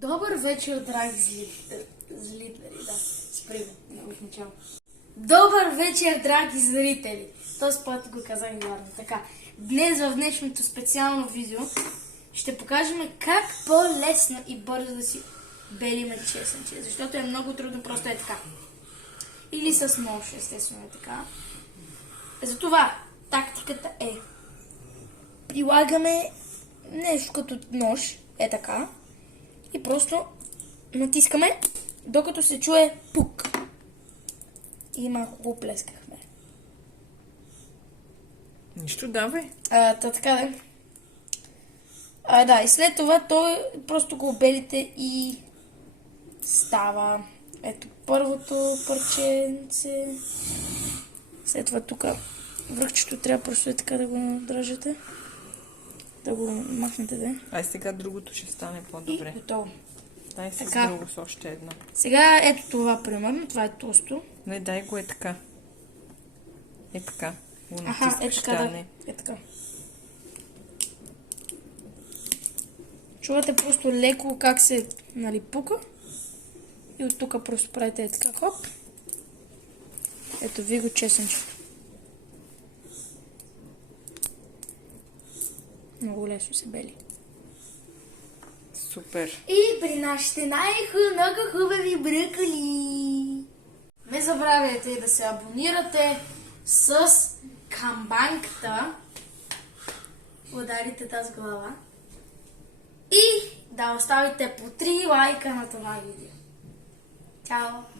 Добър вечер, драги зрители. Да, спри го в начало. Добър вечер, драги зрители. Този път го казах вярно. Така, днес в днешното специално видео ще покажем как по-лесно и бързо да си белиме чесънче. Защото е много трудно, просто е така. Или с нож, естествено е така. Затова тактиката е: прилагаме нещо като нож, е така, и просто натискаме, докато се чуе пук. И малко го плескахме. Нищо, давай. Така да. Да, и след това той просто го обелите и става. Ето първото парченце. След това тук връхчето трябва просто е така да го държите. Да го махнете, да. Ай, сега другото ще стане по-добре. И готово. Дай с Така. друго с още едно. Сега ето това, примерно. Това е толсто. Не, дай го е така. Е така. Го Аха, натискаш, е така, да. Е така. Чувате просто леко как се пука. И от тук просто правите е така, хоп. Ето ви го чесънчето. Много лесно се бели. Супер. И при нашите много хубави бръколи. Не забравяйте да се абонирате с камбанката. Ударите тази глава. И да оставите по 3 лайка на това видео. Чао!